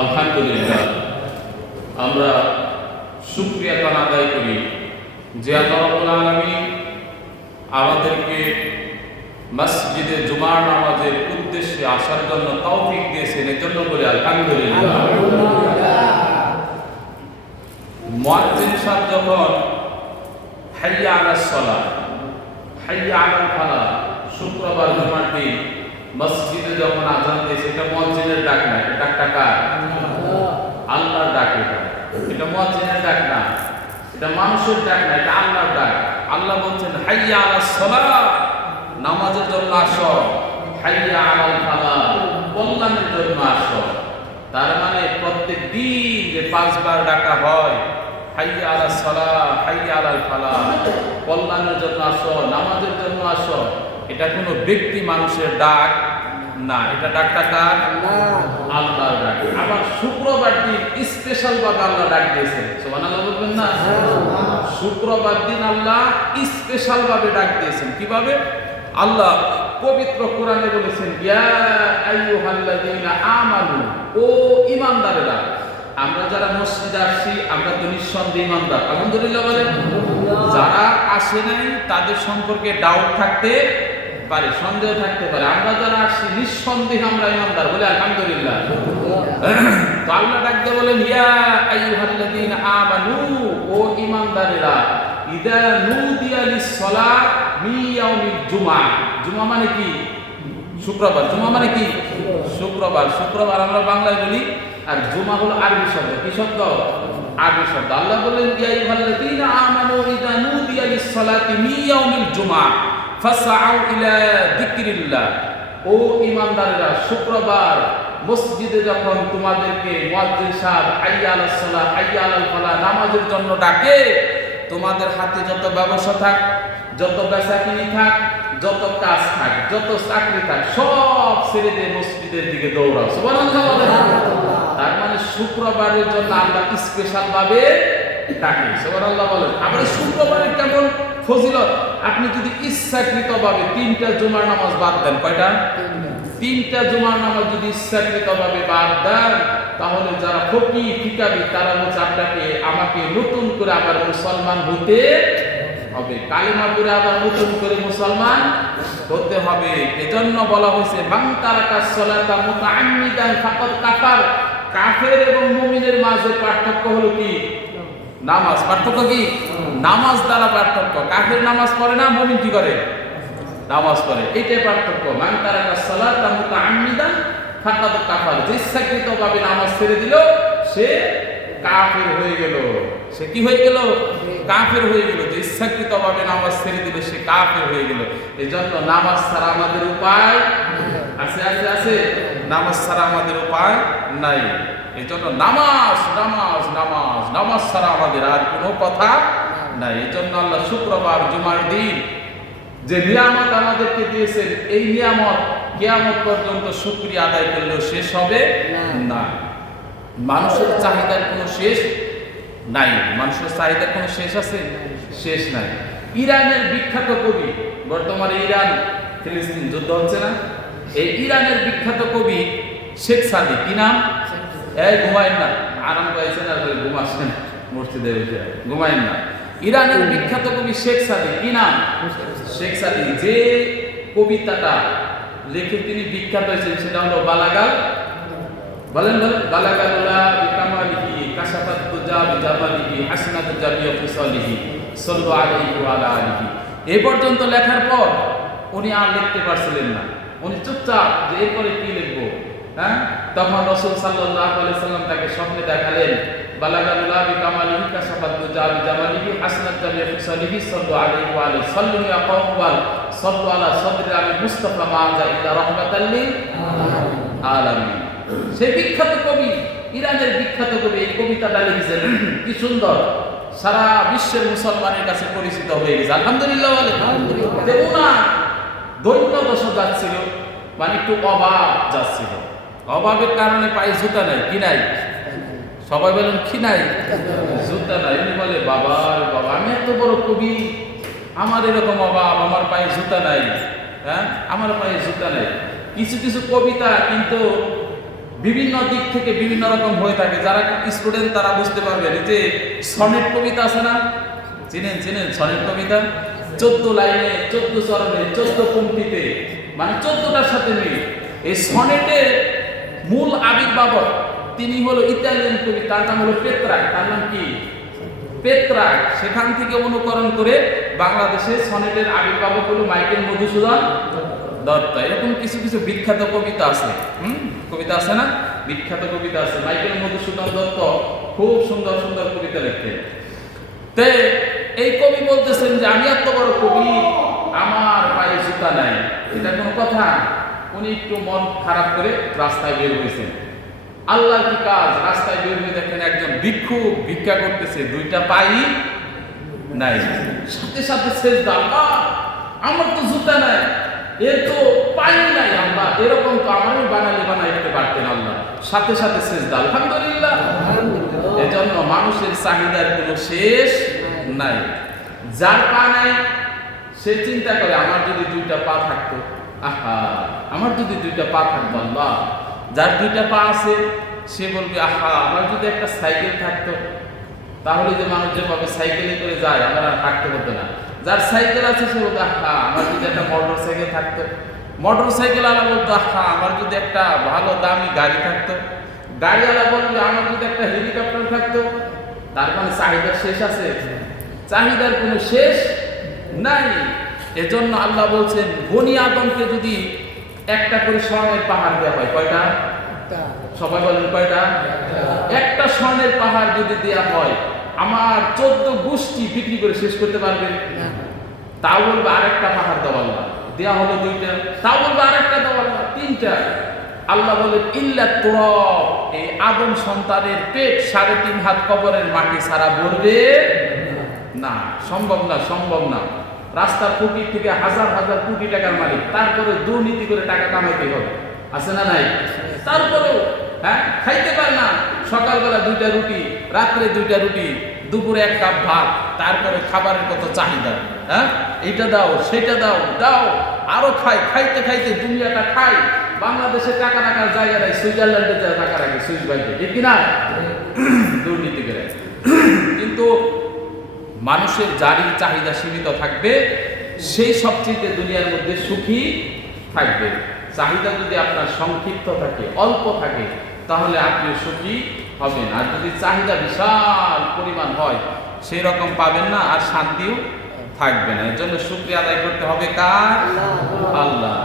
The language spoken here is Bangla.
আলহামদুলিল্লাহ, আমরা শুকরিয়া আদায় করি যে আল্লাহ রাব্বুল আলামিন আমাদেরকে মসজিদে জুমার নামাজের উদ্দেশ্যে আসার জন্য তৌফিক দিয়েছেন। এর জন্য বলি আলহামদুলিল্লাহ। মুয়াজ্জিন সাহেব যখন হাইয়া আলাস সালাহ, হাইয়া আলাল ফালাহ, শুক্রবার জুমার দিন মসজিদে যখন আযান দিয়েছে, এটা মুয়াজ্জিনের ডাক না, এটা ডাকটা কার? আল্লাহর ডাক। এটা মুয়াজ্জিনের ডাক না, এটা মানুষের ডাক না, এটা আল্লাহর ডাক। আল্লাহ বলছেন হাইয়া আলাস সালাহ, নামাজের জন্য আসো, হাইয়া আলাল ফালাহ, কল্যাণের জন্য আসো। তার মানে প্রত্যেক দিন যে 5 বার ডাকা হয়, হাইয়া আলাস সালাহ, হাইয়া আলাল ফালাহ, কল্যাণের জন্য আসো, নামাজের জন্য আসো, এটা কোনো ব্যক্তি মানুষের ডাক না, এটা ডাকটা কার? আল্লাহর ডাক। আবার শুক্রবার দিন স্পেশাল ভাবে আল্লাহ ডাক দিয়েছেন। সুবহানাল্লাহ বলবেন না? শুক্রবার দিন আল্লাহ স্পেশাল ভাবে ডাক দিয়েছেন। কিভাবে? আল্লাহ পবিত্র কোরআনে বলেছেন, ইয়া আইয়ুহাল্লাযীনা আমানু, ও ঈমানদারেরা। আমরা যারা মসজিদে আসছি, আমরা তো নিঃসন্দেহে ঈমানদার। আলহামদুলিল্লাহ বলেন। যারা আসে নাই তাদের সম্পর্কে ডাউট থাকতে পারে, সন্দেহ থাকতে পারে। আমরা যারা আসছি নিঃসন্দেহে আমরা ঈমানদার, বলে আলহামদুলিল্লাহ। তো আল্লাহ ডাকতে বলেন, ইয়া আইয়ুহাল্লাযীনা আমানু, ও ঈমানদারেরা, ইদা নুদিয়া লিস-সালাত মিন ইয়াউমিল জুমআ। জুমা মানে কি? শুক্রবার। জুমা মানে কি? শুক্রবার। শুক্রবার আমরা বাংলায় বলি, আর জুমা হলো আরবি শব্দ। কি শব্দ? আরবি শব্দ। আল্লাহ বলেন, ইয়া আইয়ুহাল্লাযীনা আমানু ইদা নুদিয়া লিস-সালাতি মিন ইয়াউমিল জুমআ ফাসআউ ইলা যিকরিল্লাহ। ও ঈমানদারেরা, শুক্রবার মসজিদে যখন তোমাদেরকে মুয়াজ্জিন সাহেব হাইয়া আলাস সালাহ, হাইয়া আলাল ফালাহ নামাজের জন্য ডাকে, তোমাদের হাতে যত ব্যবসা থাক, যত বেচাকিনি থাক, যত কাজ থাক, যত চাকরি থাক, সব ছেড়ে দিয়ে মসজিদের দিকে দৌড়াও। সুবহানাল্লাহ। তার মানে শুক্রবারের জন্য আল্লাহ স্পেশাল ভাবে ডাকে। সুবহানাল্লাহ বলেন। আমরা শুক্রবারের কেমন ফজিলত, আপনি যদি ইচ্ছাকৃতভাবে 3টা জুমার নামাজ বাদ দেন, কয়টা? 3টা জুমার নামাজ যদি ইচ্ছাকৃতভাবে বাদ দেন, তাহলে যারা ফকি ফিকাবি তারা বলছে আপনাকে আমাকে নতুন করে আবার মুসলমান হতে হবে, কালিমা পড়ে আবার নতুন করে মুসলমান হতে হবে। এজন্য বলা হয়েছে, মান তারাকাস সালাতা মুতাআম্মিদান ফাকাদ কাফার। কাফের এবং মুমিনের মাঝে পার্থক্য হলো কি? নামাজ। পার্থক্য কি? নামাজ দ্বারা পার্থক্য। কাফের নামাজ পড়ে না, মুমিন কি করে? নামাজ পড়ে। এইটাই পার্থক্য। মান তারাকাস সালাতা মুতাআম্মিদান ফাকাদ কাফার। যে ইচ্ছাকৃতভাবে নামাজ ছেড়ে দিল, সে কাফের হয়ে গেল। সে কি হয়ে গেল? কাফের হয়ে গেল। যে ইচ্ছাকৃতভাবে নামাজ ছেড়ে দিল, সে কাফের হয়ে গেল। এজন্য নামাজ ছাড়া আমাদের উপায় আছে? আছে? আছে? নামাজ ছাড়া আমাদের উপায় নাই। এজন্য নামাজ নামাজ নামাজ নামাজ ছাড়া আমাদের আর কোনো কথা নাই। এজন্য আল্লাহ শুক্রবার জুমার দিন যে নিয়ামত আমাদেরকে দিয়েছেন, এই নিয়ামত কিয়ামত পর্যন্ত শুকরিয়া আদায় করলেও শেষ হবে না। মানুষের চাহিদার কোনো শেষ নাই। মানুষের চাহিদার কোনো শেষ আছে? শেষ নাই। ইরানের বিখ্যাত কবি, বর্তমানে ইরান ফিলিস্তিন যুদ্ধ হচ্ছে না, এই ইরানের বিখ্যাত কবি শেখ সাদি। কি নাম? এই ঘুমায়েন না, আরাম পাইছেন আর ঘুমাচ্ছেন মসজিদে উঠে, ঘুমায়েন না। ইরানের বিখ্যাত কবি শেখ সাদি। কি নাম? শেখ সাদি। যে কবিতাটা লিখে তিনি বিখ্যাত হয়েছেন সেটা হলো বালাগাল। বলেন বলেন। বালাগালুলা বিকামালিহি কাশাফাত তুজা বিজামালিহি হাসনাত জামিয়া ফিসালিহি সাল্লাল্লাহু আলাইহি ওয়া আলা আলিহি। এই পর্যন্ত লেখার পর উনি আর লিখতে পারছিলেন না। উনি চুপচাপ যে এরপরে কি লিখবো, হ্যাঁ? তখন রাসূল সাল্লাল্লাহু আলাইহি সাল্লাম তাকে স্বপ্নে দেখালেন, বালাগালুলা বিকামালিহি কাশাফাত তুজা বিজামালিহি হাসনাত জামিয়া ফিসালিহি সাল্লাল্লাহু আলাইহি ওয়া আলিহি সাল্লু ইয়া কওমাল সাল্লু আলা সাদরি আবি মুস্তাফা মাআজা ইল্লা রাহমাতাল লিল আলামিন। সেই বিখ্যাত কবি, ইরানের বিখ্যাত কবি এই কবিতাটা লিখেছেন। কি সুন্দর, সারা বিশ্বের মুসলমানের কাছে পরিচিত হয়ে গেছে। আলহামদুলিল্লাহ বলে। যে ওনার দৈন্য দশা যাচ্ছিল, মানে একটু অভাব যাচ্ছিল। অভাবের কারণে পায়ে জুতা নাই। কি নাই? সবাই বলেন কি নাই? জুতা নাই। উনি বলে, বাবা বাবা, আমি এত বড় কবি, আমার এরকম অভাব, আমার পায়ে জুতা নাই। হ্যাঁ, আমার পায়ে জুতা নাই। কিছু কিছু কবিতা কিন্তু বিভিন্ন দিক থেকে বিভিন্ন রকম হয়ে থাকে। যারা স্টুডেন্ট তারা বুঝতে পারবেন, যে সনেট কবিতা আছে না, চিনেন চিনেন সনেট কবিতা, 14 লাইনে 14 চরণে 14 পংক্তিতে, মানে 14টার সাথে মিল। এই সনেটের মূল আবির্ভাবক তিনি হলো ইতালিয়ান কবি, তার নাম হলো পেত্রাক। তার নাম কি? পেত্রাক। সেখান থেকে অনুকরণ করে বাংলাদেশে সনেটের আবির্ভাবক হলো মাইকেল মধুসূদন দত্ত। এরকম কিছু কিছু বিখ্যাত কবিতা আছে, কবিতা আছে না, বিখ্যাত কবিতা আছে। মাইকেল মধুসূদন দত্ত খুব সুন্দর সুন্দর কবিতা লিখতেন। তে এই কবি বলতেছেন যে আমি এত বড় কবি, আমার পায়ে জুতা নাই। এটা কোনো কথা? উনি একটু মন খারাপ করে রাস্তায় বের হয়েছেন। আল্লাহর কি কাজ, রাস্তায় বের হয়ে দেখেন একজন ভিক্ষুক ভিক্ষা করতেছে, 2টা পাই নাই। সাথে সাথে সেজদা, আল্লাহ আমার তো জুতা নাই, এর তো পাই নাই, আল্লাহ এরকম তো আমারই বানাইতে পারতেন আল্লাহ। সাথে সাথে সেজদা, আলহামদুলিল্লাহ। এজন্য মানুষের চাহিদার কোনো শেষ নাই। যার পা নাই সে চিন্তা করে আমার যদি 2টা পা থাকতো, আহা আমার যদি 2টা পা থাকতো আল্লাহ। যার 2টা পা আছে সে বলবে আহা আমার যদি একটা সাইকেল থাকতো, তাহলে যে মানুষ যেভাবে সাইকেলে করে যায় আমার আর হাঁটতে হতো না। যার সাইকেল আছে সে বলতো আহা আমার যদি একটা মোটর সাইকেল থাকতো। মোটর সাইকেল আলা বলতো আহা আমার যদি একটা ভালো দামি গাড়ি থাকতো। গাড়িওয়ালা বলবে আমার যদি একটা হেলিকপ্টার থাকতো। তার মানে চাহিদার শেষ আছে? চাহিদার কোনো শেষ নাই। এজন্য আল্লাহ বলছেন বনি আদমকে যদি একটা করে স্বর্ণের পাহাড় দেওয়া হয়, কয়টা? সবাই বলেন কয়টা? একটা স্বর্ণের পাহাড় যদি দেওয়া হয়, আমার 14 গোষ্ঠী বিক্রি করে শেষ করতে পারবে না। তাও বলবে আরেকটা পাহাড় দেওয়া দেওয়া হলো 2টা, তাও বলবে আরেকটা দেওয়া 3টা। আল্লাহ বলেন ইল্লা তুরাব, এই আদম সন্তানের পেট 3.5 হাত কবরের মাটি ছাড়া ভরবে না। সম্ভব না, সম্ভব না। রাস্তার ফুটি থেকে হাজার হাজার কোটি টাকার মালিক, তারপরে দুর্নীতি করে টাকা কামাইতে হবে, আছে না নাই? তারপরেও খাইতে পারে না। সকালবেলা 2টা রুটি, রাত্রে 2টা রুটি, দুপুরে 1 কাপ ভাত, তারপরে খাবারের কত চাহিদা। এইটা দাও সেটা দাও, দাও আরো খাই, খাইতে খাইতে দুনিয়াটা খাই। বাংলাদেশে টাকা রাখার জায়গা নাই, সুইজারল্যান্ডে যায় টাকা রাখে, সুইস ব্যাংকে, ঠিক কিনা? দুর্নীতি করে। কিন্তু মানুষের যারই চাহিদা সীমিত থাকবে সেই সবচেয়ে দুনিয়ার মধ্যে সুখী থাকবে। চাহিদা যদি আপনার সংক্ষিপ্ত থাকে, অল্প থাকে, তাহলে আপনি সুখী হবেন। আর যদি চাহিদা বিশাল পরিমাণ হয় সেই রকম পাবেন না, আর শান্তিও থাকবে না। এর জন্য শুকরিয়া আদায় করতে হবে কার? আল্লাহ।